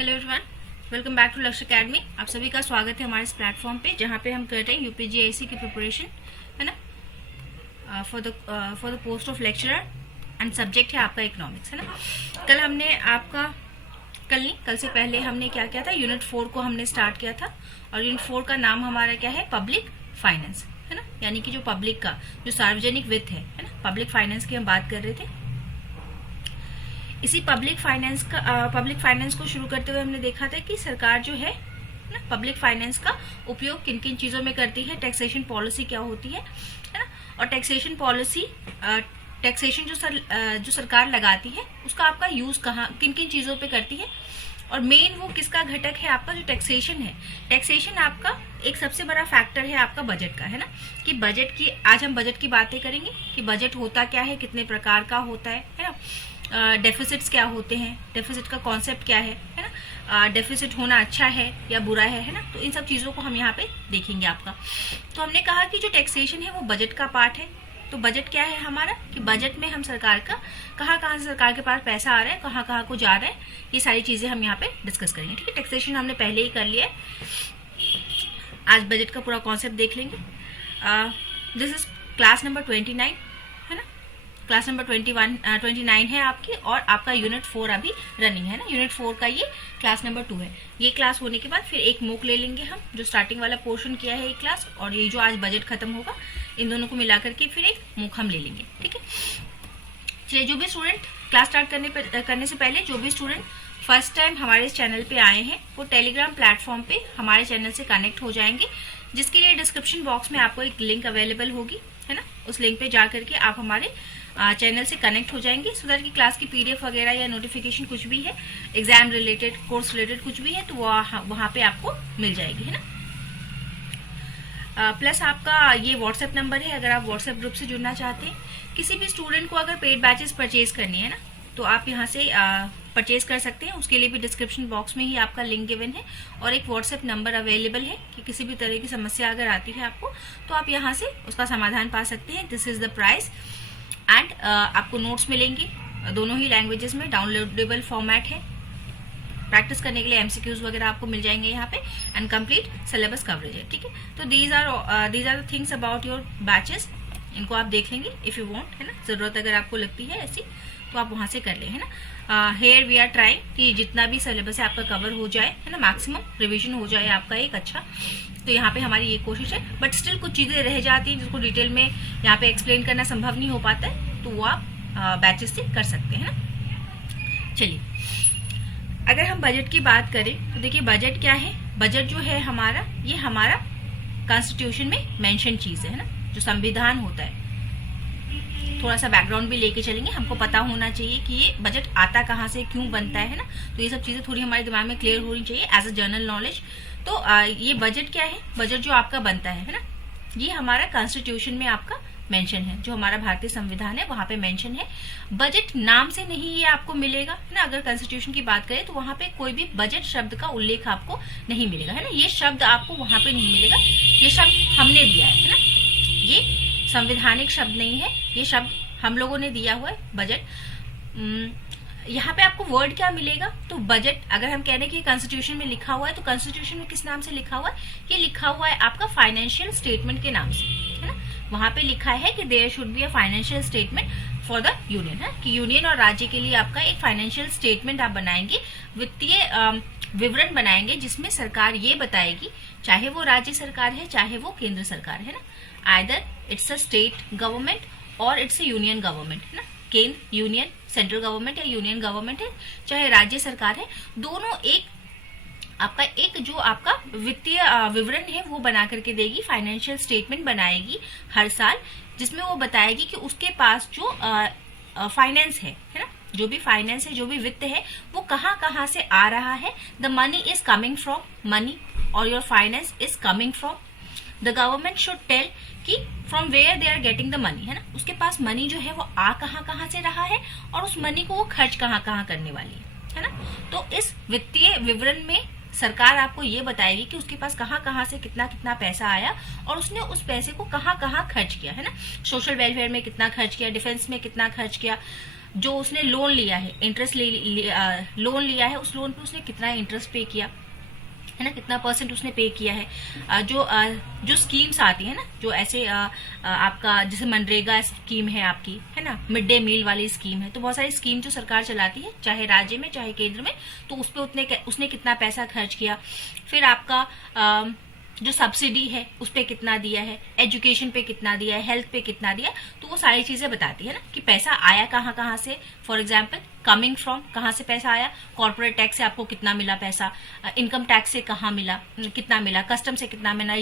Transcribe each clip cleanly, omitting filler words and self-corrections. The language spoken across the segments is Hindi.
Hello everyone, welcome back to Lakshya academy. आप सभी का स्वागत है हमारे इस प्लेटफॉर्म पे जहाँ पे हम कर रहे हैं यूपीजीआईसी की प्रिपरेशन, है ना, for the post of lecturer and subject है आपका इकोनॉमिक्स, है ना। कल से पहले हमने क्या किया था, यूनिट 4 को हमने स्टार्ट किया था और यूनिट 4 का नाम हमारा क्या है, पब्लिक फाइनेंस, है ना। यानी कि जो पब्लिक का जो सार्वजनिक वित्त है ना, पब्लिक फाइनेंस की हम बात कर रहे थे। इसी पब्लिक फाइनेंस को शुरू करते हुए हमने देखा था कि सरकार जो है ना, पब्लिक फाइनेंस का उपयोग किन किन चीजों में करती है, टैक्सेशन पॉलिसी क्या होती है ना। और टैक्सेशन पॉलिसी, टैक्सेशन जो सरकार लगाती है उसका आपका यूज कहाँ किन किन चीजों पे करती है, और मेन वो किसका घटक है, आपका जो टैक्सेशन है। टैक्सेशन आपका एक सबसे बड़ा फैक्टर है आपका बजट का, है ना। कि बजट की आज हम बजट की बातें करेंगे कि बजट होता क्या है, कितने प्रकार का होता है ना। डेफिसिट्स क्या होते हैं, डेफिसिट का कॉन्सेप्ट क्या है ना। डेफिसिट होना अच्छा है या बुरा है ना। तो इन सब चीजों को हम यहाँ पे देखेंगे आपका। तो हमने कहा कि जो टैक्सेशन है वो बजट का पार्ट है। तो बजट क्या है हमारा, कि बजट में हम सरकार का कहाँ से सरकार के पास पैसा आ रहा है, कहाँ को जा रहा है, ये सारी चीजें हम यहाँ पे डिस्कस करेंगे। ठीक है, टैक्सेशन हमने पहले ही कर लिया है, आज बजट का पूरा कॉन्सेप्ट देख लेंगे। दिस इज क्लास नंबर 29, है ना। क्लास नंबर 29 है आपकी, और आपका यूनिट 4 अभी रनिंग है ना। यूनिट 4 का ये क्लास नंबर 2 है। ये क्लास होने के बाद फिर एक मूक ले लेंगे हम, जो स्टार्टिंग वाला पोर्शन किया है एक क्लास, और ये जो आज बजट खत्म होगा, इन दोनों को मिला करके फिर एक मूक हम ले लेंगे। ठीक है, चलिए, जो भी स्टूडेंट क्लास स्टार्ट करने से पहले जो भी स्टूडेंट फर्स्ट टाइम हमारे इस चैनल पे आए हैं वो टेलीग्राम प्लेटफॉर्म पे हमारे चैनल से कनेक्ट हो जाएंगे, जिसके लिए डिस्क्रिप्शन बॉक्स में आपको एक लिंक अवेलेबल होगी, है ना। उस लिंक पे जा करके आप हमारे चैनल से कनेक्ट हो जाएंगे, सो दैट की क्लास की पीडीएफ वगैरह या नोटिफिकेशन कुछ भी है, एग्जाम रिलेटेड, कोर्स रिलेटेड कुछ भी है, तो वहां पे आपको मिल जाएगी, है ना। प्लस आपका ये व्हाट्सएप नंबर है, अगर आप व्हाट्सएप ग्रुप से जुड़ना चाहते हैं। किसी भी स्टूडेंट को अगर पेड बैचेस परचेज करनी है ना, तो आप यहाँ से परचेज कर सकते हैं। उसके लिए भी डिस्क्रिप्शन बॉक्स में ही आपका लिंक गिवन है, और एक व्हाट्सएप नंबर अवेलेबल है कि किसी भी तरह की समस्या अगर आती है आपको, तो आप यहाँ से उसका समाधान पा सकते हैं। This is the price, and आपको नोट्स मिलेंगे दोनों ही लैंग्वेजेस में, डाउनलोडेबल फॉर्मेट है। प्रैक्टिस करने के लिए एमसीक्यूज वगैरह आपको मिल जाएंगे यहाँ पे, एंड कंप्लीट सिलेबस कवरेज है। ठीक है, तो these are the things about your batches. इनको आप देख लेंगे इफ यू वांट, है ना। जरूरत अगर आपको लगती है ऐसी, तो आप वहां से कर ले, है ना। हेयर वी आर ट्राइंग कि जितना भी सिलेबस है आपका कवर हो जाए, है ना, मैक्सिमम रिवीजन हो जाए आपका एक अच्छा। तो यहाँ पे हमारी ये कोशिश है, बट स्टिल कुछ चीजें रह जाती हैं जिसको डिटेल में यहाँ पे एक्सप्लेन करना संभव नहीं हो पाता है, तो वो आप बैचेस से कर सकते हैं ना। चलिए, अगर हम बजट की बात करें तो देखिए बजट क्या है। बजट जो है हमारा, ये हमारा कॉन्स्टिट्यूशन में मेंशन चीज है ना, जो संविधान होता है। थोड़ा सा बैकग्राउंड भी लेके चलेंगे, हमको पता होना चाहिए कि ये बजट आता कहाँ से, क्यों बनता है ना। तो ये सब चीजें थोड़ी हमारे दिमाग में क्लियर होनी चाहिए एज अ जनरल नॉलेज। तो ये बजट क्या है, बजट जो आपका बनता है ना, ये हमारा कॉन्स्टिट्यूशन में आपका मेंशन है, जो हमारा भारतीय संविधान है वहां पे मेंशन है। बजट नाम से नहीं ये आपको मिलेगा ना। अगर कॉन्स्टिट्यूशन की बात करें तो वहां पे कोई भी बजट शब्द का उल्लेख आपको नहीं मिलेगा, है ना। ये शब्द आपको वहां पे नहीं मिलेगा, ये शब्द हमने दिया है ना। ये संवैधानिक शब्द नहीं है, ये शब्द हम लोगों ने दिया हुआ है, बजट। यहाँ पे आपको वर्ड क्या मिलेगा, तो बजट अगर हम कह रहे हैं कि कॉन्स्टिट्यूशन में लिखा हुआ है, तो कॉन्स्टिट्यूशन में किस नाम से लिखा हुआ है, ये लिखा हुआ है आपका फाइनेंशियल स्टेटमेंट के नाम से, है ना। वहां पे लिखा है कि there should be a financial statement for the union, है कि यूनियन और राज्य के लिए आपका एक फाइनेंशियल स्टेटमेंट आप बनाएंगे, वित्तीय विवरण बनाएंगे, जिसमें सरकार ये बताएगी, चाहे वो राज्य सरकार है चाहे वो केंद्र सरकार है ना, either it's a state government और इट्स अ यूनियन गवर्नमेंट, है ना। केंद्र यूनियन, सेंट्रल गवर्नमेंट या यूनियन गवर्नमेंट है, चाहे राज्य सरकार है, दोनों एक आपका एक जो आपका वित्तीय विवरण है वो बना करके देगी, फाइनेंशियल स्टेटमेंट बनाएगी हर साल, जिसमें वो बताएगी कि उसके पास जो फाइनेंस है ना, जो भी फाइनेंस है, जो भी वित्त है, वो कहाँ से आ रहा है। The money is coming from money, और your finance is coming from the government should tell कि from where they are getting the money, है ना। उसके पास मनी जो है वो आ कहाँ से रहा है, और उस मनी को वो खर्च कहाँ करने वाली है ना। तो इस वित्तीय विवरण में सरकार आपको ये बताएगी कि उसके पास कहाँ से कितना पैसा आया, और उसने उस पैसे को कहाँ खर्च किया, है ना। सोशल वेलफेयर में कितना खर्च किया, डिफेंस में कितना खर्च किया, जो उसने लोन लिया है, इंटरेस्ट लोन लिया है, उस लोन पे उसने कितना इंटरेस्ट पे किया है ना, कितना परसेंट उसने पे किया है। जो स्कीम्स आती है ना, जो ऐसे आपका जैसे मनरेगा स्कीम है आपकी, है ना, मिड डे मील वाली स्कीम है, तो बहुत सारी स्कीम जो सरकार चलाती है, चाहे राज्य में चाहे केंद्र में, तो उस पर उसने कितना पैसा खर्च किया। फिर आपका जो सब्सिडी है उस पे कितना दिया है, एजुकेशन पे कितना दिया है, हेल्थ पे कितना दिया, तो वो सारी चीजें बताती है ना कि पैसा आया कहाँ कहाँ से। फॉर एग्जाम्पल कमिंग फ्रॉम, कहाँ से पैसा आया, कॉर्पोरेट टैक्स से आपको कितना मिला पैसा, इनकम टैक्स से कहाँ मिला, कितना मिला, कस्टम से कितना मिला,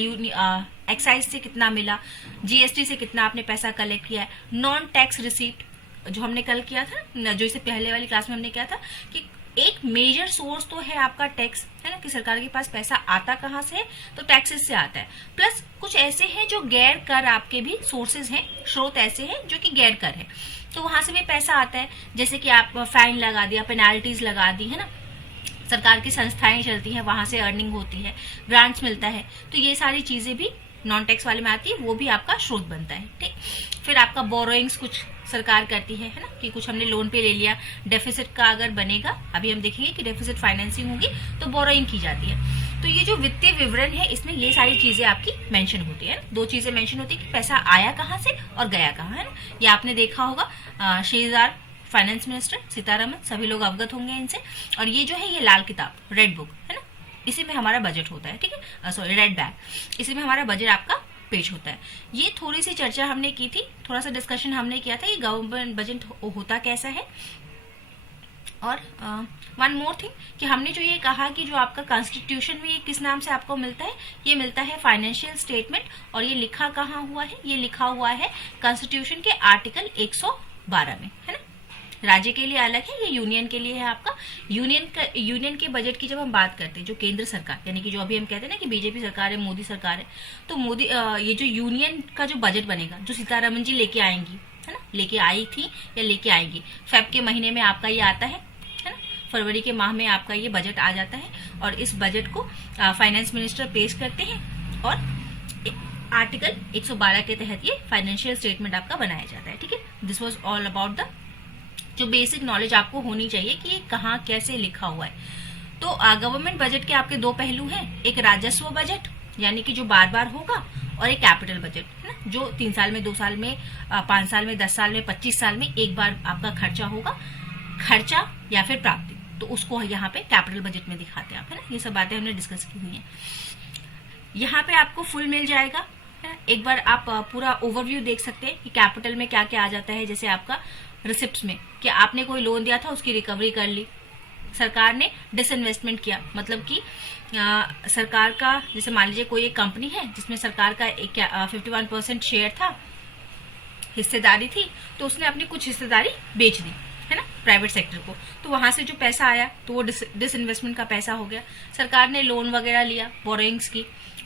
एक्साइज से कितना मिला, जीएसटी से कितना आपने पैसा कलेक्ट किया है, नॉन टैक्स रिसीप्ट जो हमने कल किया था, जो इससे पहले वाली क्लास में हमने किया था कि एक मेजर सोर्स तो है आपका टैक्स, है ना, कि सरकार के पास पैसा आता कहाँ से है, तो टैक्सेस से आता है। प्लस कुछ ऐसे हैं जो गैर कर आपके भी सोर्सेज हैं, स्रोत ऐसे हैं जो कि गैर कर है, तो वहां से भी पैसा आता है। जैसे कि आप फाइन लगा दिया, पेनाल्टीज लगा दी, है ना, सरकार की संस्थाएं चलती हैं, वहां से अर्निंग होती है, ग्रांट्स मिलता है, तो ये सारी चीजें भी नॉन टैक्स वाले में आती है, वो भी आपका स्रोत बनता है। ठीक, फिर आपका बोरोइंग्स कुछ सरकार करती है ना, कि कुछ हमने लोन पे ले लिया, डेफिसिट का अगर बनेगा, अभी हम देखेंगे कि डेफिसिट फाइनेंसिंग होगी तो बोरोइंग की जाती है। तो ये जो वित्तीय विवरण है, इसमें ये सारी चीजें आपकी मेंशन होती है। दो चीजें मेंशन होती है कि पैसा आया कहाँ से और गया कहाँ, है ना। ये आपने देखा होगा, शेजवार फाइनेंस मिनिस्टर सीतारमन, सभी लोग अवगत होंगे इनसे। और ये जो है ये लाल किताब, रेड बुक, है ना, इसी में हमारा बजट होता है। ठीक है, सॉरी, रेड बैग, इसी में हमारा बजट आपका पेश होता है। ये थोड़ी सी चर्चा हमने की थी, थोड़ा सा डिस्कशन हमने किया था, ये गवर्नमेंट बजट होता कैसा है। और वन मोर थिंग कि हमने जो ये कहा कि जो आपका कॉन्स्टिट्यूशन में ये किस नाम से आपको मिलता है, ये मिलता है फाइनेंशियल स्टेटमेंट। और ये लिखा कहाँ हुआ है, ये लिखा हुआ है कॉन्स्टिट्यूशन के आर्टिकल 112 में, है ना। राज्य के लिए अलग है, ये यूनियन के लिए है आपका। यूनियन के बजट की जब हम बात करते हैं, जो केंद्र सरकार, यानी कि जो अभी हम कहते हैं ना कि बीजेपी सरकार है, मोदी सरकार है, तो मोदी ये जो यूनियन का जो बजट बनेगा, जो सीतारमन जी लेके आएंगी, है ना, लेके आई थी या लेके आएंगी, फेब के महीने में आपका ये आता है ना, फरवरी के माह में आपका ये बजट आ जाता है। और इस बजट को फाइनेंस मिनिस्टर पेश करते हैं और आर्टिकल 112 के तहत ये फाइनेंशियल स्टेटमेंट आपका बनाया जाता है। ठीक है, this was all about the जो बेसिक नॉलेज आपको होनी चाहिए कि ये कहाँ कैसे लिखा हुआ है। तो गवर्नमेंट बजट के आपके दो पहलू हैं, एक राजस्व बजट यानी कि जो बार बार होगा, और एक कैपिटल बजट, है ना, जो 3 साल में, 2 साल में, 5 साल में, 10 साल में, 25 साल में एक बार आपका खर्चा होगा, खर्चा या फिर प्राप्ति, तो उसको यहाँ पे कैपिटल बजट में दिखाते हैं आप, है ना। ये सब बातें हमने डिस्कस की हुई है। यहाँ पे आपको फुल मिल जाएगा, एक बार आप पूरा ओवरव्यू देख सकते हैं कि कैपिटल में क्या क्या आ जाता है। जैसे आपका रिसिप्ट्स में कि आपने कोई लोन दिया था, उसकी रिकवरी कर ली, सरकार ने डिसइन्वेस्टमेंट किया, मतलब कि सरकार का, जैसे मान लीजिए कोई एक कंपनी है जिसमें सरकार का 51% शेयर था, हिस्सेदारी थी, तो उसने अपनी कुछ हिस्सेदारी बेच दी, है ना, प्राइवेट सेक्टर को, तो वहां से जो पैसा आया तो वो डिसइन्वेस्टमेंट का पैसा हो गया। सरकार ने लोन वगैरह लिया, बोरोइंग्स की,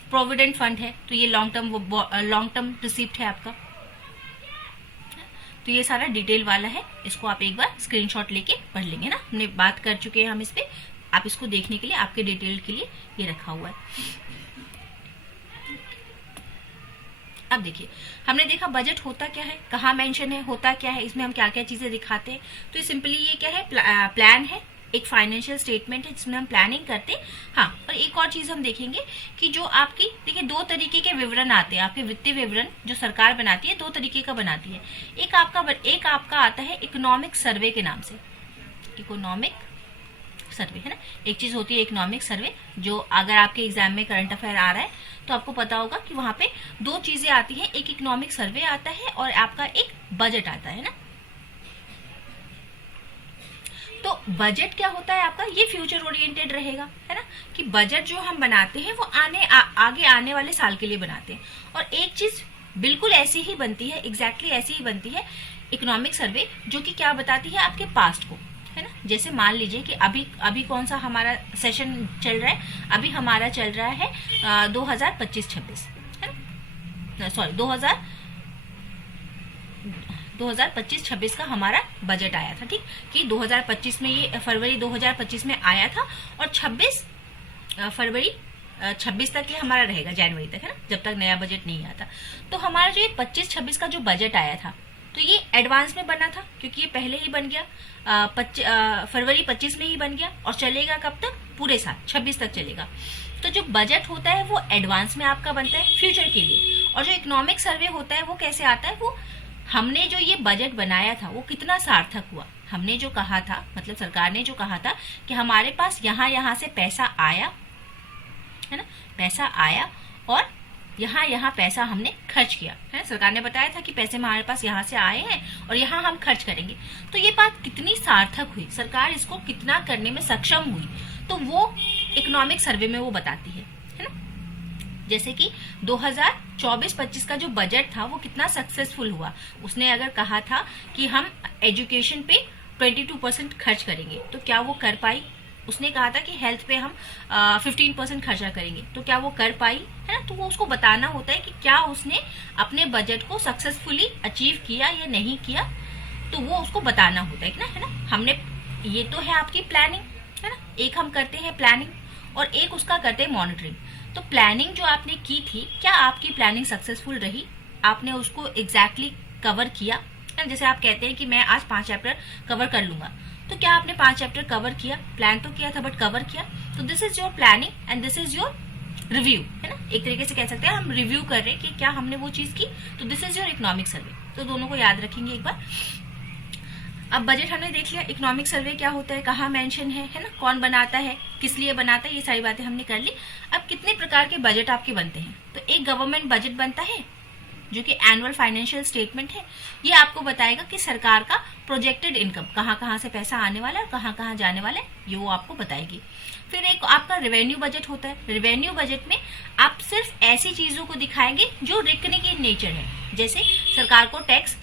प्रोविडेंट फंड है, तो ये लॉन्ग टर्म रिसिप्ट है आपका। तो ये सारा डिटेल वाला है, इसको आप एक बार स्क्रीनशॉट लेके पढ़ लेंगे ना, हमने बात कर चुके हैं हम इस पे, आप इसको देखने के लिए, आपके डिटेल के लिए ये रखा हुआ है। अब देखिए, हमने देखा बजट होता क्या है, कहाँ मेंशन है, होता क्या है, इसमें हम क्या क्या चीजें दिखाते हैं। तो ये सिंपली ये क्या है, प्लान है, एक फाइनेंशियल स्टेटमेंट है जिसमें हम प्लानिंग करते हैं। हाँ, और एक और चीज हम देखेंगे कि जो आपकी, देखिए, 2 तरीके के विवरण आते हैं आपके वित्तीय विवरण, जो सरकार बनाती है 2 तरीके का बनाती है। एक आपका आता है इकोनॉमिक सर्वे के नाम से, इकोनॉमिक सर्वे, है ना। एक चीज होती है इकोनॉमिक सर्वे, जो अगर आपके एग्जाम में करंट अफेयर आ रहा है तो आपको पता होगा कि वहां पे 2 चीजें आती हैं, एक इकोनॉमिक सर्वे आता है और आपका एक बजट आता है ना। तो बजट क्या होता है आपका, ये फ्यूचर ओरिएंटेड रहेगा, है ना, कि बजट जो हम बनाते हैं वो आगे आने वाले साल के लिए बनाते हैं। और एक चीज बिल्कुल ऐसी ही बनती है, एग्जैक्टली ऐसी ही बनती है इकोनॉमिक सर्वे, जो कि क्या बताती है आपके पास्ट को, है ना। जैसे मान लीजिए कि अभी कौन सा हमारा सेशन चल रहा है, अभी हमारा चल रहा है 2025-26, है ना, सॉरी 2025-26 का हमारा बजट आया था। ठीक, कि 2025 में, ये फरवरी 2025 में आया था, और 26 फरवरी 26 तक ये हमारा रहेगा, जनवरी तक, है ना, जब तक नया बजट नहीं आता। तो हमारा जो ये 25-26 का जो बजट आया था, तो ये एडवांस में बना था क्योंकि ये पहले ही बन गया, फरवरी 25 में ही बन गया और चलेगा कब तक, पूरे साल 26 तक चलेगा। तो जो बजट होता है वो एडवांस में आपका बनता है फ्यूचर के लिए, और जो इकोनॉमिक सर्वे होता है वो कैसे आता है, वो हमने जो ये बजट बनाया था वो कितना सार्थक हुआ। हमने जो कहा था, मतलब सरकार ने जो कहा था कि हमारे पास यहाँ से पैसा आया है ना, पैसा आया और यहाँ पैसा हमने खर्च किया है ना। सरकार ने बताया था कि पैसे हमारे पास यहाँ से आए हैं और यहाँ हम खर्च करेंगे। तो ये बात कितनी सार्थक हुई, सरकार इसको कितना करने में सक्षम हुई, तो वो इकोनॉमिक सर्वे में वो बताती है ना। जैसे कि 2024-25 का जो बजट था वो कितना सक्सेसफुल हुआ। उसने अगर कहा था कि हम एजुकेशन पे 22% खर्च करेंगे, तो क्या वो कर पाई। उसने कहा था कि हेल्थ पे हम 15% खर्चा करेंगे, तो क्या वो कर पाई, है ना। तो वो उसको बताना होता है कि क्या उसने अपने बजट को सक्सेसफुली अचीव किया या नहीं किया, तो वो उसको बताना होता है ना। हमने, ये तो है आपकी प्लानिंग, है ना। एक हम करते हैं प्लानिंग और एक उसका करते हैं मॉनिटरिंग। तो प्लानिंग जो आपने की थी, क्या आपकी प्लानिंग सक्सेसफुल रही, आपने उसको एग्जैक्टली कवर किया। जैसे आप कहते हैं कि मैं आज 5 चैप्टर कवर कर लूंगा, तो क्या आपने 5 चैप्टर कवर किया, प्लान तो किया था बट कवर किया। तो this is your planning and this is your review, है ना। एक तरीके से कह सकते हैं हम रिव्यू कर रहे हैं कि क्या हमने वो चीज की, तो this is your economic survey. तो दोनों को याद रखेंगे एक बार। अब बजट हमने देख लिया, इकोनॉमिक सर्वे क्या होता है, कहाँ मेंशन है ना, कौन बनाता है, किस लिए बनाता है, ये सारी बातें हमने कर ली। अब कितने प्रकार के बजट आपके बनते हैं, तो एक गवर्नमेंट बजट बनता है जो कि एनुअल फाइनेंशियल स्टेटमेंट है। ये आपको बताएगा कि सरकार का प्रोजेक्टेड इनकम कहाँ से पैसा आने वाला है और कहाँ जाने वाला है, ये वो आपको बताएगी। फिर एक आपका रेवेन्यू बजट होता है। रेवेन्यू बजट में आप सिर्फ ऐसी चीजों को दिखाएंगे जो रिकरिंग इन नेचर है। जैसे सरकार को टैक्स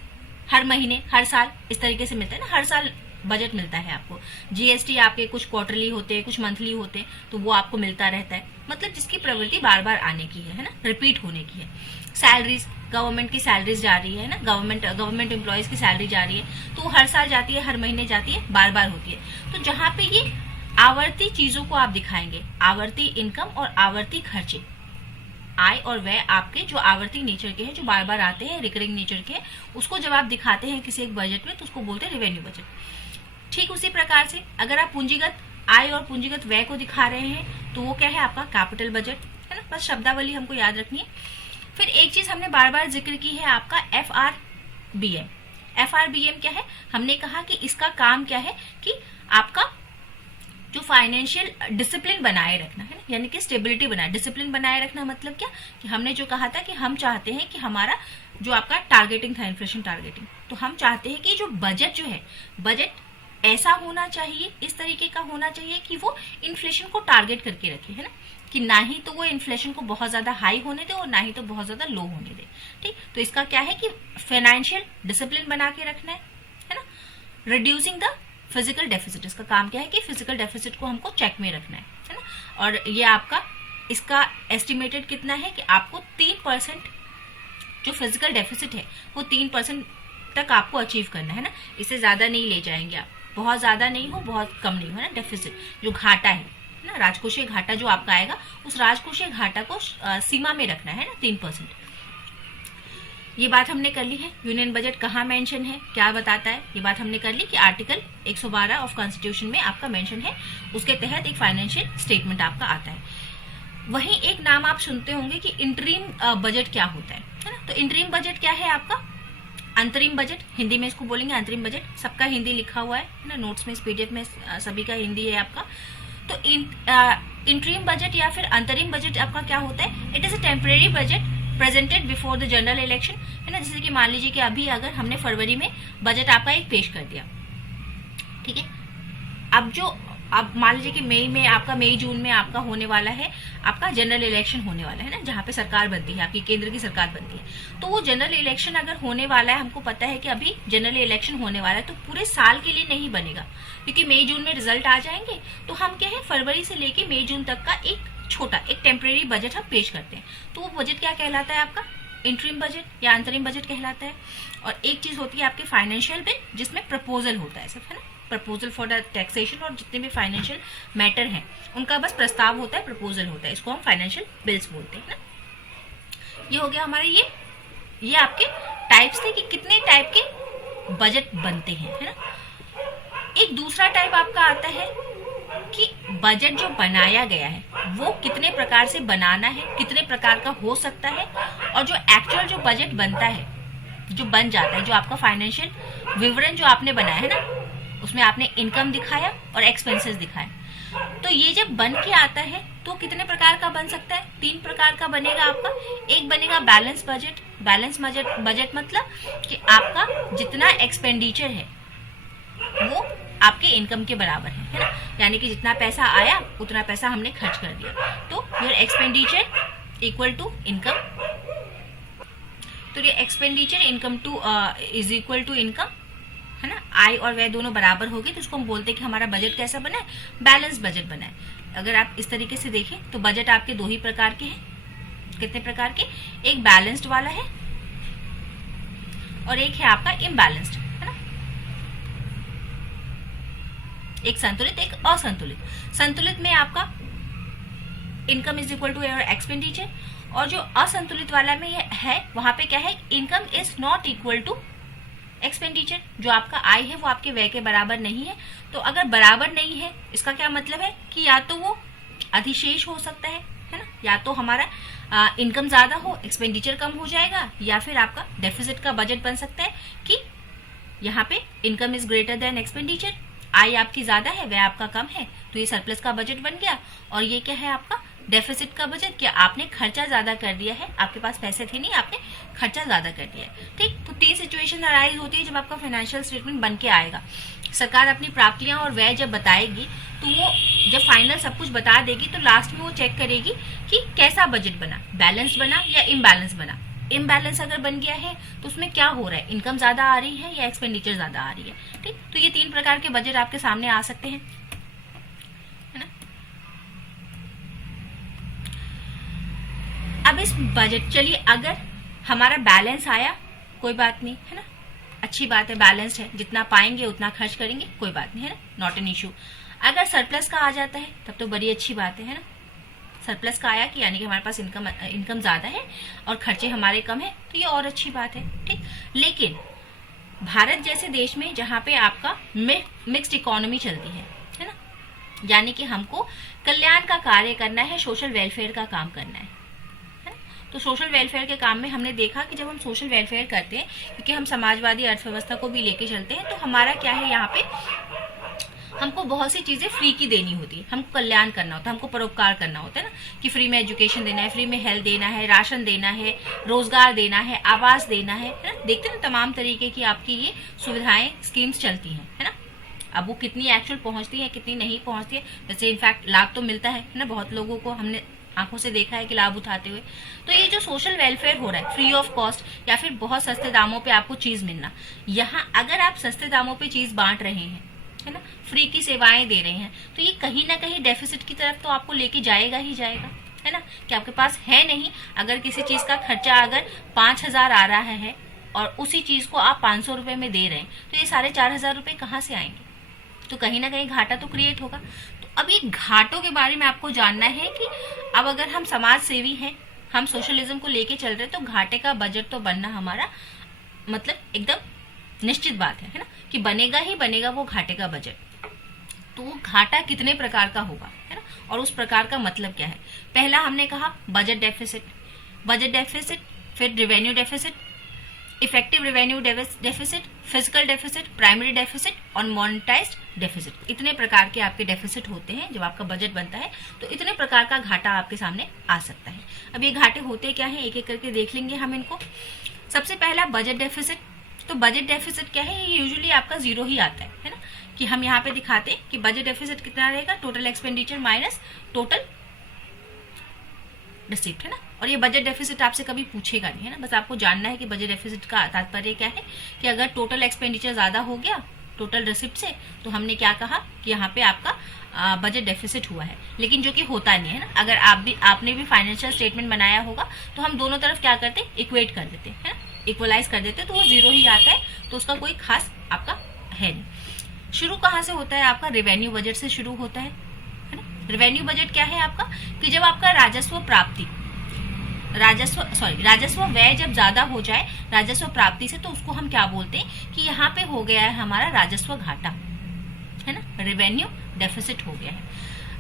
हर महीने, हर साल इस तरीके से मिलता है ना, हर साल बजट मिलता है आपको। जीएसटी आपके कुछ क्वार्टरली होते हैं, कुछ मंथली होते हैं, तो वो आपको मिलता रहता है, मतलब जिसकी प्रवृत्ति बार बार आने की है ना, रिपीट होने की है। सैलरीज, गवर्नमेंट की सैलरीज जा रही है ना, गवर्नमेंट एम्प्लॉयज की सैलरी जा रही है, तो वो हर साल जाती है, हर महीने जाती है, बार बार होती है। तो जहां पे ये आवर्ती चीजों को आप दिखाएंगे, आवर्ती इनकम और आवर्ती खर्चे, आय और व्यय आपके जो आवर्ती नेचर के हैं, जो बार बार आते हैं, रिकरिंग नेचर के, उसको जब आप दिखाते हैं किसी एक बजट में, तो उसको बोलते हैं रेवेन्यू बजट। ठीक उसी प्रकार से अगर आप पूंजीगत आय और पूंजीगत व्यय को दिखा रहे हैं, तो वो क्या है आपका कैपिटल बजट, है ना। बस शब्दावली हमको याद रखनी है। फिर एक चीज हमने बार बार जिक्र की है आपका FRBM। FRBM क्या है, हमने कहा कि इसका काम क्या है कि आपका जो फाइनेंशियल डिसिप्लिन बनाए रखना है ना, यानी कि स्टेबिलिटी बनाए, डिसिप्लिन बनाए रखना मतलब क्या, कि हमने जो कहा था कि हम चाहते हैं कि हमारा जो आपका टारगेटिंग था, इन्फ्लेशन टारगेटिंग, तो हम चाहते हैं कि जो बजट जो है, बजट ऐसा होना चाहिए, इस तरीके का होना चाहिए कि वो इन्फ्लेशन को टारगेट करके रखे, है ना, कि ना ही तो वो इन्फ्लेशन को बहुत ज्यादा हाई होने दे और ना ही तो बहुत ज्यादा लो होने दे। ठीक, तो इसका क्या है कि फाइनेंशियल डिसिप्लिन बना के रखना है ना। रिड्यूसिंग द फिजिकल डेफिसिट, इसका काम क्या है कि फिजिकल डेफिसिट को हमको चेक में रखना है ना। और ये आपका, इसका एस्टिमेटेड कितना है कि आपको 3% जो फिजिकल डेफिसिट है वो 3% तक आपको अचीव करना है ना। इससे ज्यादा नहीं ले जाएंगे आप, बहुत ज्यादा नहीं हो, बहुत कम नहीं हो, है ना। डेफिसिट जो घाटा है ना, राजकोषीय घाटा जो आपका आएगा, उस राजकोषीय घाटा को सीमा में रखना है ना, 3%। ये बात हमने कर ली है। यूनियन बजट कहाँ मेंशन है, क्या बताता है, ये बात हमने कर ली कि आर्टिकल 112 ऑफ कॉन्स्टिट्यूशन में आपका मेंशन है, उसके तहत एक फाइनेंशियल स्टेटमेंट आपका आता है। वहीं एक नाम आप सुनते होंगे कि इंटरिम बजट क्या होता है ना। तो इंटरिम बजट क्या है आपका, अंतरिम बजट, हिंदी में इसको बोलेंगे अंतरिम बजट। सबका हिंदी लिखा हुआ है ना नोट्स में, इस पीडीएफ में सभी का हिंदी है आपका। तो इंटरिम बजट या फिर अंतरिम बजट आपका क्या होता है, it is a temporary budget presented before the general election, है ना। जैसे कि मान लीजिए कि अभी अगर हमने फरवरी में बजट आपका एक पेश कर दिया, ठीक है, अब मान लीजिए कि मई जून में आपका होने वाला है, आपका जनरल इलेक्शन होने वाला है ना, जहां पे सरकार बनती है, आपकी केंद्र की सरकार बनती है। तो वो जनरल इलेक्शन अगर होने वाला है, हमको पता है कि अभी जनरल इलेक्शन होने वाला है, तो पूरे साल के लिए नहीं बनेगा, क्योंकि मई जून में रिजल्ट आ जाएंगे। तो हम क्या है, फरवरी से लेके मई जून तक का एक छोटा, एक टेम्परेरी बजट हम पेश करते हैं। तो वो बजट क्या कहलाता है आपका, इंटरिम बजट या अंतरिम बजट कहलाता है। और एक चीज होती है आपके फाइनेंशियल बिल, जिसमें प्रपोजल होता है सिर्फ, है ना, प्रपोजल फॉर द टैक्सेशन, और जितने भी फाइनेंशियल मैटर हैं उनका बस प्रस्ताव होता है, प्रपोजल होता है, इसको हम फाइनेंशियल बिल्स बोलते हैं ना। ये हो गया हमारा ये ये आपके टाइप्स थे कि कितने टाइप के बजट बनते हैं, है ना। एक दूसरा टाइप आपका आता है कि बजट जो बनाया गया है वो कितने प्रकार से बनाना है, कितने प्रकार का हो सकता है, और जो एक्चुअल जो बजट बनता है, जो बन जाता है, जो आपका फाइनेंशियल विवरण जो आपने बनाया है ना, उसमें आपने इनकम दिखाया और एक्सपेंसेस दिखाया, तो ये जब बन के आता है तो कितने प्रकार का बन सकता है? 3 प्रकार का बनेगा आपका। एक बनेगा बैलेंस बजट। बैलेंस बजट मतलब कि आपका जितना एक्सपेंडिचर है वो आपके इनकम के बराबर है ना, यानी कि जितना पैसा आया उतना पैसा हमने खर्च कर दिया, तो your expenditure equal to income. तो ये expenditure income to is equal to income, है ना। आय और व्यय दोनों बराबर हो गए तो उसको हम बोलते हैं कि हमारा बजट कैसा बना है? बैलेंस बजट बना है। अगर आप इस तरीके से देखें तो बजट आपके 2 ही प्रकार के हैं। कितने प्रकार के? एक बैलेंस्ड वाला है और एक है आपका इम्बैलेंस्ड, है ना। एक संतुलित, एक असंतुलित। संतुलित में आपका income is equal to your expenditure, और जो असंतुलित वाला में ये है वहां पे क्या है? Income is not equal to expenditure. जो आपका आय है वो आपके व्यय के बराबर नहीं है। तो अगर बराबर नहीं है इसका क्या मतलब है कि या तो वो अधिशेष हो सकता है ना, या तो हमारा इनकम ज्यादा हो, एक्सपेंडिचर कम हो जाएगा, या फिर आपका डेफिसिट का बजट बन सकता है कि यहाँ पे income is greater than expenditure, आय आपकी ज्यादा है, व्यय आपका कम है, तो ये सरप्लस का बजट बन गया। और ये क्या है आपका? डेफिसिट का बजट। क्या आपने खर्चा ज्यादा कर दिया है, आपके पास पैसे थे नहीं, आपने खर्चा ज्यादा कर दिया है, ठीक। तो 3 सिचुएशन अराइज होती है जब आपका फाइनेंशियल स्टेटमेंट बन के आएगा। सरकार अपनी प्राप्तियां और व्यय जब बताएगी तो वो जब फाइनल सब कुछ बता देगी तो लास्ट में वो चेक करेगी कि कैसा बजट बना, बैलेंस बना या इम्बैलेंस बना। इम्बैलेंस अगर बन गया है तो उसमें क्या हो रहा है? इनकम ज्यादा आ रही है या एक्सपेंडिचर ज्यादा आ रही है, ठीक। तो ये 3 प्रकार के बजट आपके सामने आ सकते हैं, है ना। अब इस बजट, चलिए अगर हमारा बैलेंस आया कोई बात नहीं, है ना, अच्छी बात है, बैलेंस्ड है, जितना पाएंगे उतना खर्च करेंगे, कोई बात नहीं, है ना, नॉट एन इश्यू। अगर सरप्लस का आ जाता है तब तो बड़ी अच्छी बात है ना। सरप्लस का आया कि यानी कि हमारे पास इनकम ज्यादा है और खर्चे हमारे कम है, तो ये और अच्छी बात है, ठीक। लेकिन भारत जैसे देश में जहाँ पे आपका मिक्स्ड इकोनॉमी चलती है ना, यानी कि हमको कल्याण का कार्य करना है, सोशल वेलफेयर का काम करना है। तो सोशल वेलफेयर के काम में हमने देखा कि जब हम सोशल वेलफेयर करते हैं, क्योंकि हम समाजवादी अर्थव्यवस्था को भी लेके चलते हैं, तो हमारा क्या है, यहाँ पे हमको बहुत सी चीजें फ्री की देनी होती है, हमको कल्याण करना होता है, हमको परोपकार करना होता है ना, कि फ्री में एजुकेशन देना है, फ्री में हेल्थ देना है, राशन देना है, रोजगार देना है, आवास देना है ना। देखते हैं ना तमाम तरीके की आपकी ये सुविधाएं, स्कीम्स चलती हैं, है ना। अब वो कितनी एक्चुअल पहुंचती है, कितनी नहीं पहुंचती है, वैसे इनफैक्ट लाभ तो मिलता है ना, बहुत लोगों को हमने आंखों से देखा है कि लाभ उठाते हुए। तो ये जो सोशल वेलफेयर हो रहा है, फ्री ऑफ कॉस्ट या फिर बहुत सस्ते दामों पे आपको चीज मिलना, यहाँ अगर आप सस्ते दामों पे चीज बांट रहे हैं, है ना, फ्री की सेवाएं दे रहे हैं, तो ये कहीं ना कहीं डेफिसिट की तरफ तो आपको लेके जाएगा ही जाएगा, है ना। कि आपके पास है नहीं, अगर किसी चीज का खर्चा अगर 5,000 आ रहा है और उसी चीज को आप 500 रुपए में दे रहे हैं, तो ये 4,500 रुपए कहाँ से आएंगे? तो कहीं ना कहीं घाटा तो क्रिएट होगा। तो अब ये घाटों के बारे में आपको जानना है कि अब अगर हम समाज सेवी हैं, हम सोशलिज्म को लेके चल रहे हैं, तो घाटे का बजट तो बनना हमारा मतलब एकदम निश्चित बात है ना, कि बनेगा ही बनेगा वो घाटे का बजट। तो वो घाटा कितने प्रकार का होगा, है ना, और उस प्रकार का मतलब क्या है? पहला हमने कहा बजट डेफिसिट, फिर revenue deficit, effective revenue deficit, physical deficit, primary deficit और मॉनेटाइज्ड डेफिसिट। इतने प्रकार के आपके डेफिसिट होते हैं जब आपका बजट बनता है, तो इतने प्रकार का घाटा आपके सामने आ सकता है। अब ये घाटे होते क्या है, एक एक करके देख लेंगे हम इनको। सबसे पहला बजट डेफिसिट। तो बजट डेफिसिट क्या है, ये यूजुअली आपका 0 ही आता है ना, कि हम यहाँ पे दिखाते हैं कि बजट डेफिसिट कितना रहेगा, total expenditure minus total receipt, है ना। और ये बजट डेफिसिट आपसे कभी पूछेगा नहीं, है ना, बस आपको जानना है कि बजट डेफिसिट का तात्पर्य क्या है, कि अगर टोटल एक्सपेंडिचर ज्यादा हो गया टोटल रिसिप्ट से, तो हमने क्या कहा कि यहाँ पे आपका बजट डेफिसिट हुआ है, लेकिन जो कि होता नहीं है ना। अगर आपने भी फाइनेंशियल स्टेटमेंट बनाया होगा तो हम दोनों तरफ क्या करते, इक्वेट कर देते हैं, इक्वलाइज कर देते, तो वो 0 ही आता है, तो उसका कोई खास आपका है नहीं। शुरू कहाँ से होता है आपका, रेवेन्यू बजट से शुरू होता है ना। रेवेन्यू बजट क्या है आपका, कि जब आपका राजस्व प्राप्ति राजस्व व्यय जब ज्यादा हो जाए राजस्व प्राप्ति से, तो उसको हम क्या बोलते हैं कि यहाँ पे हो गया है हमारा राजस्व घाटा, है ना, रेवेन्यू डेफिसिट हो गया है।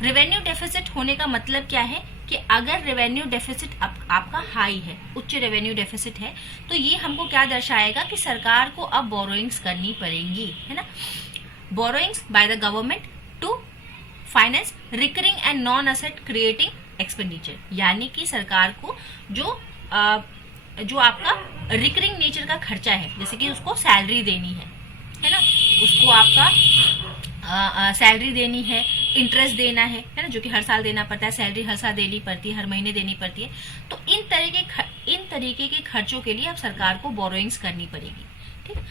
रेवेन्यू डेफिसिट होने का मतलब क्या है कि अगर रेवेन्यू डेफिसिट आपका हाई है, उच्च रेवेन्यू डेफिसिट है, तो ये हमको क्या दर्शाएगा कि सरकार को अब बोरोइंग्स करनी पड़ेंगी, है ना। Borrowings by the government to finance recurring and non asset creating expenditure, यानी कि सरकार को जो आपका रिकरिंग नेचर का खर्चा है, जैसे कि उसको सैलरी देनी है ना, उसको आपका सैलरी देनी है, इंटरेस्ट देना है ना, जो कि हर साल देना पड़ता है, सैलरी हर साल देनी पड़ती है, हर महीने देनी पड़ती है। तो इन तरीके के खर्चों के लिए अब सरकार को बोरोइंग्स करनी पड़ेगी। ठीक,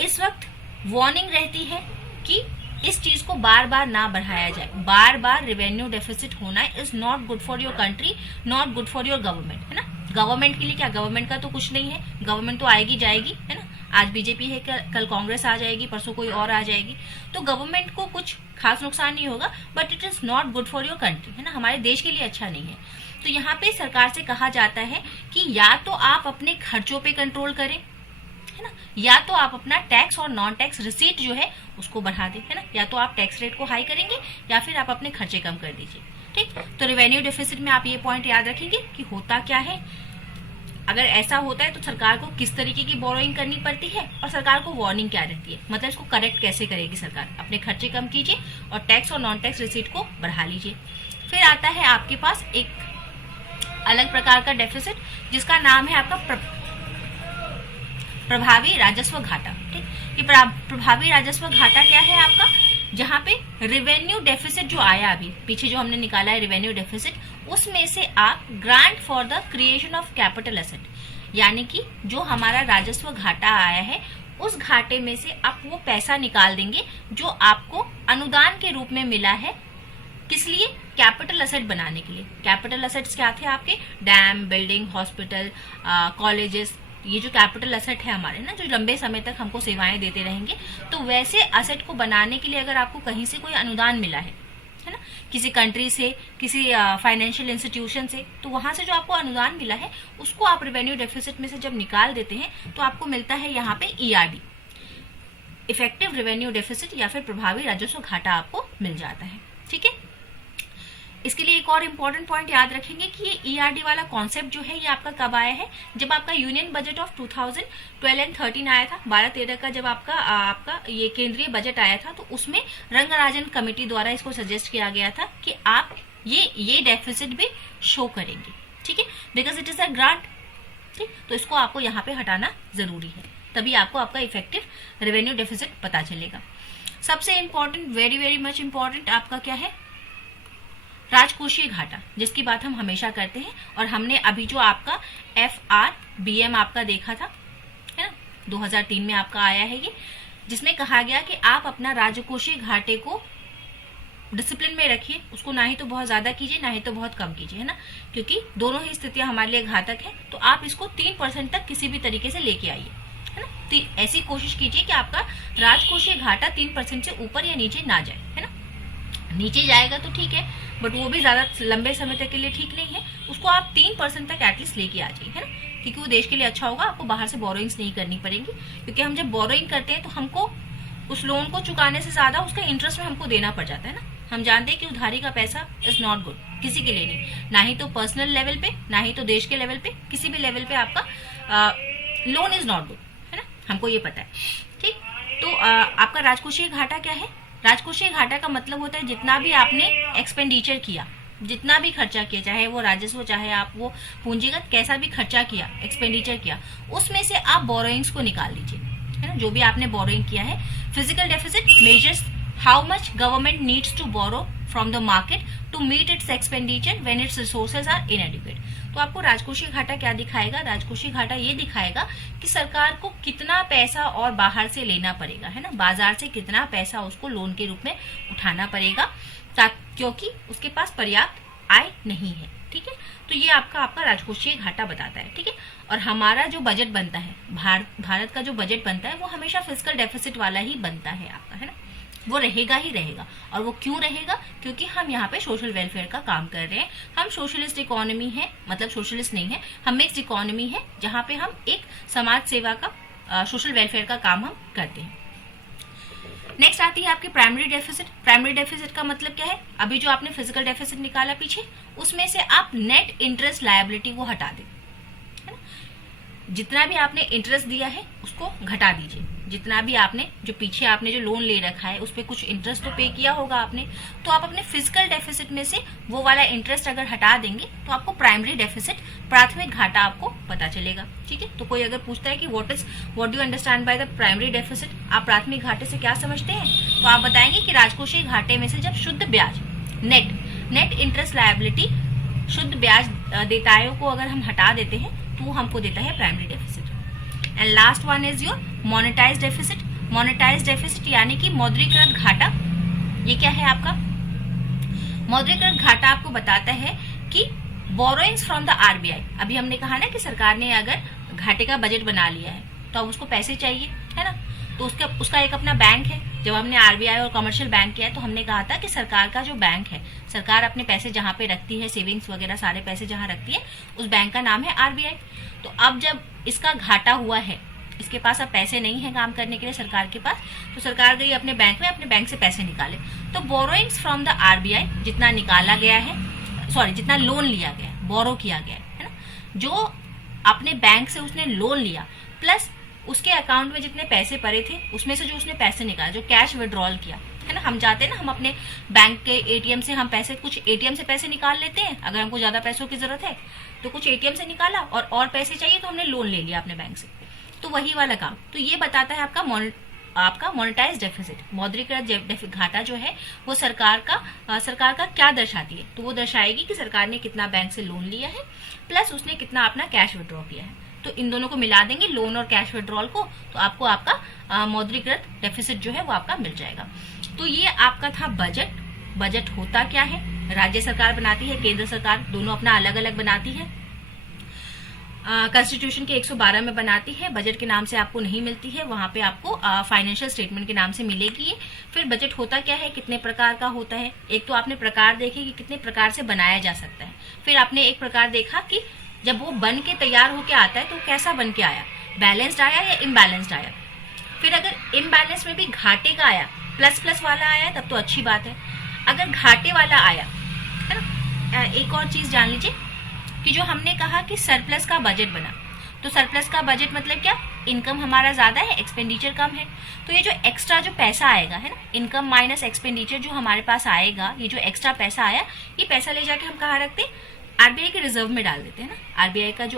इस वक्त वार्निंग रहती है कि इस चीज को बार बार ना बढ़ाया जाए। बार बार रेवेन्यू डेफिसिट होना is not good for your country, not good for your government, है ना। गवर्नमेंट के लिए क्या, गवर्नमेंट का तो कुछ नहीं है, गवर्नमेंट तो आएगी जाएगी, है ना। आज बीजेपी है, कल कांग्रेस आ जाएगी, परसों कोई और आ जाएगी, तो गवर्नमेंट को कुछ खास नुकसान नहीं होगा, but it is not good for your country, है ना, हमारे देश के लिए अच्छा नहीं है। तो यहाँ पे सरकार से कहा जाता है कि या तो आप अपने खर्चों पे कंट्रोल करें, है ना, या तो आप अपना टैक्स और नॉन टैक्स रिसीट जो है उसको बढ़ा दें, है ना, या तो आप टैक्स रेट को हाई करेंगे या फिर आप अपने खर्चे कम कर दीजिए। ठीक, तो रेवेन्यू डेफिसिट में आप ये पॉइंट याद रखेंगे कि होता क्या है, अगर ऐसा होता है तो सरकार को किस तरीके की बोरोइंग करनी पड़ती है और सरकार को वार्निंग क्या रहती है, मतलब इसको करेक्ट कैसे करेगी सरकार। अपने खर्चे कम कीजिए और टैक्स और नॉन टैक्स रिसीट को बढ़ा लीजिए। फिर आता है आपके पास एक अलग प्रकार का डेफिसिट जिसका नाम है आपका प्रभावी राजस्व घाटा। ठीक, ये प्रभावी राजस्व घाटा क्या है आपका, जहां पे रेवेन्यू डेफिसिट जो आया अभी पीछे जो हमने निकाला है रेवेन्यू डेफिसिट, उसमें से आप grant for the creation of capital asset, यानी कि जो हमारा राजस्व घाटा आया है उस घाटे में से आप वो पैसा निकाल देंगे जो आपको अनुदान के रूप में मिला है। किस लिए, कैपिटल एसेट बनाने के लिए। कैपिटल एसेट्स क्या थे आपके, डैम, बिल्डिंग, हॉस्पिटल, कॉलेजेस, ये जो कैपिटल एसेट है हमारे ना, जो लंबे समय तक हमको सेवाएं देते रहेंगे, तो वैसे एसेट को बनाने के लिए अगर आपको कहीं से कोई अनुदान मिला है ना, किसी कंट्री से, किसी फाइनेंशियल इंस्टीट्यूशन से, तो वहां से जो आपको अनुदान मिला है उसको आप रेवेन्यू डेफिसिट में से जब निकाल देते हैं तो आपको मिलता है यहाँ पे ईआरडी, इफेक्टिव रेवेन्यू डेफिसिट, या फिर प्रभावी राजस्व घाटा आपको मिल जाता है। ठीक है, इसके लिए एक और इम्पोर्टेंट पॉइंट याद रखेंगे कि ये ईआरडी वाला कॉन्सेप्ट जो है ये आपका कब आया है, जब आपका यूनियन बजट ऑफ 2012 एंड 13 आया था, 12-13 का जब आपका ये केंद्रीय बजट आया था, तो उसमें रंगराजन कमेटी द्वारा इसको सजेस्ट किया गया था कि आप ये डेफिसिट भी शो करेंगे। ठीक है, because it is a grant. ठीक, तो इसको आपको यहाँ पे हटाना जरूरी है, तभी आपको आपका इफेक्टिव रेवेन्यू डेफिसिट पता चलेगा। सबसे important, very very much important आपका क्या है, राजकोषीय घाटा, जिसकी बात हम हमेशा करते हैं। और हमने अभी जो आपका FRBM आपका देखा था, है ना, 2003 में आपका आया है ये, जिसमें कहा गया कि आप अपना राजकोषीय घाटे को डिसिप्लिन में रखिए, उसको ना ही तो बहुत ज्यादा कीजिए ना ही तो बहुत कम कीजिए, है ना, क्योंकि दोनों ही स्थितियां हमारे लिए घातक है। तो आप इसको 3% तक किसी भी तरीके से लेके आइए, है ना। ऐसी कोशिश कीजिए कि आपका राजकोषीय घाटा 3% से ऊपर या नीचे ना जाए, है ना। नीचे जाएगा तो ठीक है, बट वो भी ज्यादा लंबे समय तक के लिए ठीक नहीं है। उसको आप 3% तक एटलीस्ट लेके आ जाइए, है ना, क्योंकि वो देश के लिए अच्छा होगा। आपको बाहर से बोरोइंग्स नहीं करनी पड़ेगी, क्योंकि हम जब बोरोइंग करते हैं तो हमको उस लोन को चुकाने से ज्यादा उसका इंटरेस्ट में हमको देना पड़ जाता है ना। हम जानते हैं कि उधारी का पैसा इज नॉट गुड, किसी के लिए नहीं, ना ही तो पर्सनल लेवल पे, ना ही तो देश के लेवल पे, किसी भी लेवल पे आपका लोन इज नॉट गुड, है ना, हमको ये पता है। ठीक, तो आपका राजकोषीय घाटा क्या है, राजकोषीय घाटा का मतलब होता है जितना भी आपने एक्सपेंडिचर किया, जितना भी खर्चा किया, चाहे वो राजस्व, चाहे आप वो पूंजीगत कैसा भी खर्चा किया, एक्सपेंडिचर किया, उसमें से आप बोरोइंग्स को निकाल दीजिए, है ना, जो भी आपने बोरोइंग किया है। Physical deficit measures how much government needs to borrow from the market to meet its expenditure when its resources are inadequate. तो आपको राजकोषीय घाटा क्या दिखाएगा, राजकोषीय घाटा ये दिखाएगा कि सरकार को कितना पैसा और बाहर से लेना पड़ेगा, है ना, बाजार से कितना पैसा उसको लोन के रूप में उठाना पड़ेगा, क्योंकि उसके पास पर्याप्त आय नहीं है। ठीक है, तो ये आपका राजकोषीय घाटा बताता है। ठीक है, और हमारा जो बजट बनता है, भारत का जो बजट बनता है वो हमेशा फिस्कल डेफिसिट वाला ही बनता है आपका, है ना। वो रहेगा ही रहेगा। और वो क्यों रहेगा? क्योंकि हम यहाँ पे सोशल वेलफेयर का काम कर रहे हैं। हम सोशलिस्ट इकोनॉमी है, मतलब सोशलिस्ट नहीं है, हम मिक्स्ड इकोनॉमी है, जहाँ पे हम एक समाज सेवा का सोशल वेलफेयर का काम हम करते हैं। नेक्स्ट आती है आपकी प्राइमरी डेफिसिट। प्राइमरी डेफिसिट का मतलब क्या है? अभी जो आपने फिजिकल डेफिसिट निकाला पीछे, उसमें से आप नेट इंटरेस्ट लायबिलिटी को हटा दें, है ना। जितना भी आपने इंटरेस्ट दिया है उसको घटा दीजिए। जितना भी आपने जो पीछे आपने जो लोन ले रखा है उस पर कुछ इंटरेस्ट तो पे किया होगा आपने, तो आप अपने फिजिकल डेफिसिट में से वो वाला इंटरेस्ट अगर हटा देंगे तो आपको प्राइमरी डेफिसिट, प्राथमिक घाटा आपको पता चलेगा। ठीक है, तो कोई अगर पूछता है कि what do you understand by the primary deficit, आप प्राथमिक घाटे से क्या समझते हैं, तो आप बताएंगे कि राजकोषीय घाटे में से जब शुद्ध ब्याज, नेट इंटरेस्ट लायबिलिटी, शुद्ध ब्याज देयताओं को अगर हम हटा देते हैं तो वो हमको देता है primary deficit. And last one is your monetize deficit. Monetize deficit यानी कि मौद्रीकृत घाटा। ये क्या है आपका? मौद्रीकृत घाटा आपको बताता है कि बोरोइंग्स फ्रॉम द आरबीआई। अभी हमने कहा ना कि सरकार ने अगर घाटे का बजट बना लिया है तो अब उसको पैसे चाहिए, है ना, तो उसका एक अपना बैंक है। जब हमने आरबीआई और कमर्शियल बैंक किया तो हमने कहा था कि सरकार का जो बैंक है, सरकार अपने पैसे जहां पे रखती है, सेविंग्स वगैरह सारे पैसे जहां रखती है, उस बैंक का नाम है आरबीआई। तो अब जब इसका घाटा हुआ है, इसके पास अब पैसे नहीं है काम करने के लिए सरकार के पास, तो सरकार गई अपने बैंक में, अपने बैंक से पैसे निकाले। तो बोरोइंग्स फ्रॉम द आरबीआई, जितना निकाला गया है, सॉरी जितना लोन लिया गया, बोरो किया गया है ना, जो अपने बैंक से उसने लोन लिया, प्लस उसके अकाउंट में जितने पैसे पड़े थे उसमें से जो उसने पैसे निकाले, जो कैश विड्रॉल किया, है ना। हम जाते हैं ना, हम अपने बैंक के एटीएम से हम पैसे, कुछ एटीएम से पैसे निकाल लेते हैं अगर हमको ज्यादा पैसों की जरूरत है, तो कुछ एटीएम से निकाला और पैसे चाहिए तो हमने लोन ले लिया अपने बैंक से, तो वही वाला काम। तो ये बताता है आपका मोनेटाइज डेफिसिट, मौद्रीकृत घाटा जो है वो सरकार का क्या दर्शाती है, तो वो दर्शाएगी कि सरकार ने कितना बैंक से लोन लिया है, प्लस उसने कितना अपना कैश विड्रॉ किया है। तो इन दोनों को मिला देंगे, लोन और कैश विड्रॉल को, तो आपको आपका मौद्रीकृत डेफिसिट जो है वो आपका मिल जाएगा। तो ये आपका था बजट। बजट होता क्या है? राज्य सरकार बनाती है, केंद्र सरकार, दोनों अपना अलग अलग बनाती है। कॉन्स्टिट्यूशन के 112 में बनाती है। बजट के नाम से आपको नहीं मिलती है, वहां पे आपको फाइनेंशियल स्टेटमेंट के नाम से मिलेगी। फिर बजट होता क्या है, कितने प्रकार का होता है? एक तो आपने प्रकार देखे कि कितने प्रकार से बनाया जा सकता है। फिर आपने एक प्रकार देखा कि जब वो बन के तैयार होके आता है तो कैसा बन के आया, बैलेंस्ड आया या इम्बैलेंस्ड आया। फिर अगर इम्बैलेंस में भी घाटे का आया, प्लस वाला आया, तब तो अच्छी बात है। अगर घाटे वाला आया, है ना, एक और चीज जान लीजिए कि जो हमने कहा कि सरप्लस का बजट बना, तो सरप्लस का बजट मतलब क्या? इनकम हमारा ज्यादा है, एक्सपेंडिचर कम है, तो ये जो एक्स्ट्रा जो पैसा आएगा, है ना, इनकम माइनस एक्सपेंडिचर जो हमारे पास आएगा, ये जो एक्स्ट्रा पैसा आया, ये पैसा ले जाके हम कहाँ रखते हैं? आरबीआई के रिजर्व में डाल देते हैं ना।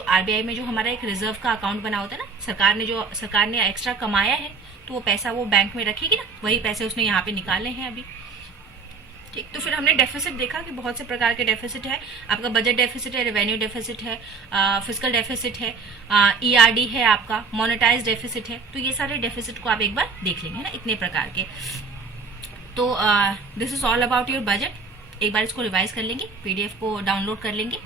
आरबीआई में जो हमारा एक रिजर्व का अकाउंट बना होता है ना, सरकार ने एक्स्ट्रा कमाया है तो वो पैसा वो बैंक में रखेगी ना, वही पैसे उसने यहाँ पे निकाले हैं अभी। ठीक, तो फिर हमने डेफिसिट देखा कि बहुत से प्रकार के डेफिसिट है। आपका बजट डेफिसिट है, रेवेन्यू डेफिसिट है, फिस्कल डेफिसिट है, ईआरडी है, आपका मोनेटाइज डेफिसिट है। तो ये सारे डेफिसिट को आप एक बार देख लेंगे ना, इतने प्रकार के। तो this is all about your budget. एक बार इसको रिवाइज कर लेंगे, पीडीएफ को डाउनलोड कर लेंगे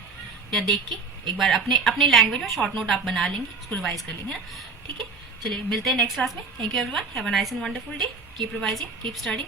या देख के एक बार अपने लैंग्वेज में शॉर्ट नोट आप बना लेंगे, इसको रिवाइज कर लेंगे ना। ठीक है, चलिए मिलते हैं नेक्स्ट क्लास में। Thank you everyone, have a nice and wonderful day, keep revising, keep studying.